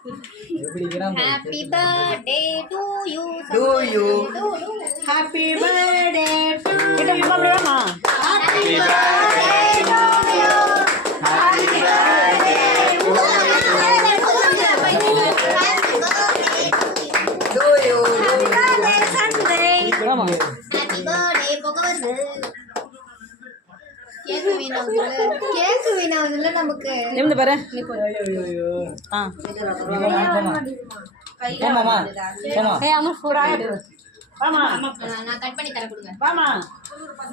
Happy birthday to you. Do you? Happy birthday to you. Happy birthday to you. Happy birthday to you. Happy birthday Sunday. Happy birthday Bogos. Cake வீணாவுதுல நமக்கு நிமிந்து பாரு ஆ மாமா மாமா ஏய் அம்மா ஃபோடா மாமா நான் கட் பண்ணி தர கொடுங்க மாமா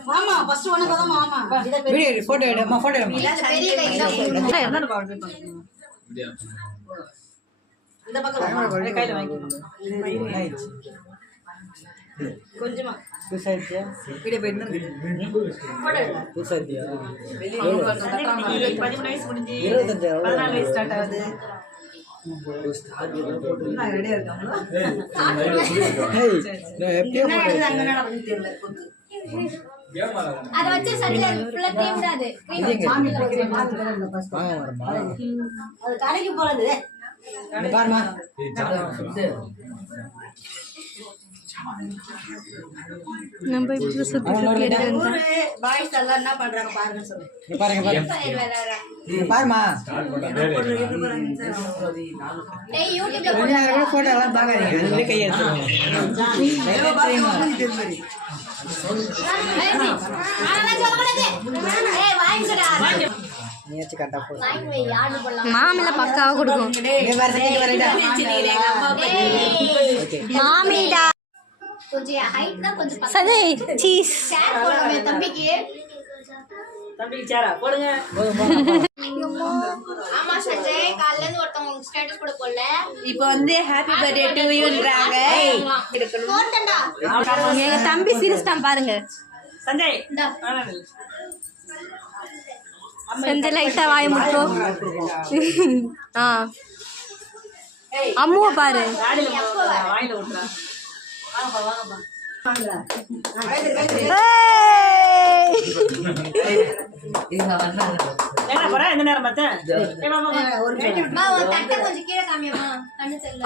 மாமா ஃபர்ஸ்ட் உனக்கு தான் மாமா வீடியோ போட்டோ எடு அம்மா போட்டோ எடு இல்ல பெரிய கையில என்னடா பால் பண்ணி இந்த பக்கம் கையில வாங்கி கொஞ்சமா புதுசாயிடுச்சு வீடியோ போயிட்டு போட்டோ எடு புதுசாயிடுச்சு 13 வயசு முடிஞ்சு 14 வயசு ஸ்டார்ட் ஆகுது நான் ரெடியா இருக்கேன் ஏய் நான் எப்படியே போறேன் அங்க நடந்து தெரியல அத வச்சு சரியா ஃபுல்லா க்ரீம் தான் அது மாமி க்ரீம் மாத்துறேன் ஃபர்ஸ்ட் வாங்க அது கடைக்கு போறது இங்க பாருமா நம்ம இப்படி சுத்தி சுத்தி எடுங்க பாய்ஸ் எல்லாம் என்ன பண்றாங்க பாருங்க சொல்லு இங்க பாருங்க இங்க பாருமா டேய் யூடியூப்ல போடுங்க போட்டோ எல்லாம் பாக்காதீங்க அதுல கை எடுத்துங்க ஏய் வாங்கிடா நீச்சு கட்டா போ வாங்கி யாரு போடலாம் மாமில பக்காவா கொடுக்கும் இங்க வரதுக்கு வரடா மாமிடா கொஞ்சம் ஹைட் தான் கொஞ்சம் சதே சீஸ் ஷேர் பண்ணுங்க தம்பிக்கு சேரா போடுங்க ஆமா சஞ்சய் காலைல இருந்து ஒருத்தவங்க ஸ்டேட்டஸ் கூட போடல இப்போ வந்து ஹேப்பி பர்த்டே டு யூன்றாங்க போட்டேன்டா எங்க தம்பி சிரிச்சிட்டான் பாருங்க சஞ்சய் இந்தா சஞ்சய் லைட்டா வாய் முட்டும் ஆ அம்முவ பாரு வாயில விட்டுறா வாங்கப்பா வாங்கப்பா என்ன போற எந்த நேரம் பார்த்தேன் மா ஒரு தட்டை கொஞ்சம் கீழே காமியம்மா கண்ணு தெரியல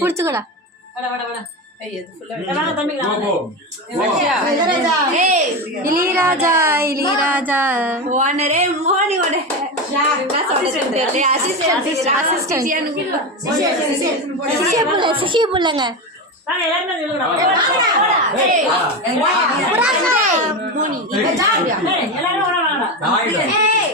புடிச்சுக்கடா வட வட வட வாங்க தம்பி இளையராஜா இளையராஜா ஓனரே மோனியோட என்ன சொல்றது அசிஸ்டன்ட் சிஷி புள்ளங்க வாங்க எல்லாரும் நில்லுங்க மோனி எல்லாரும் வாங்கடா ஏய்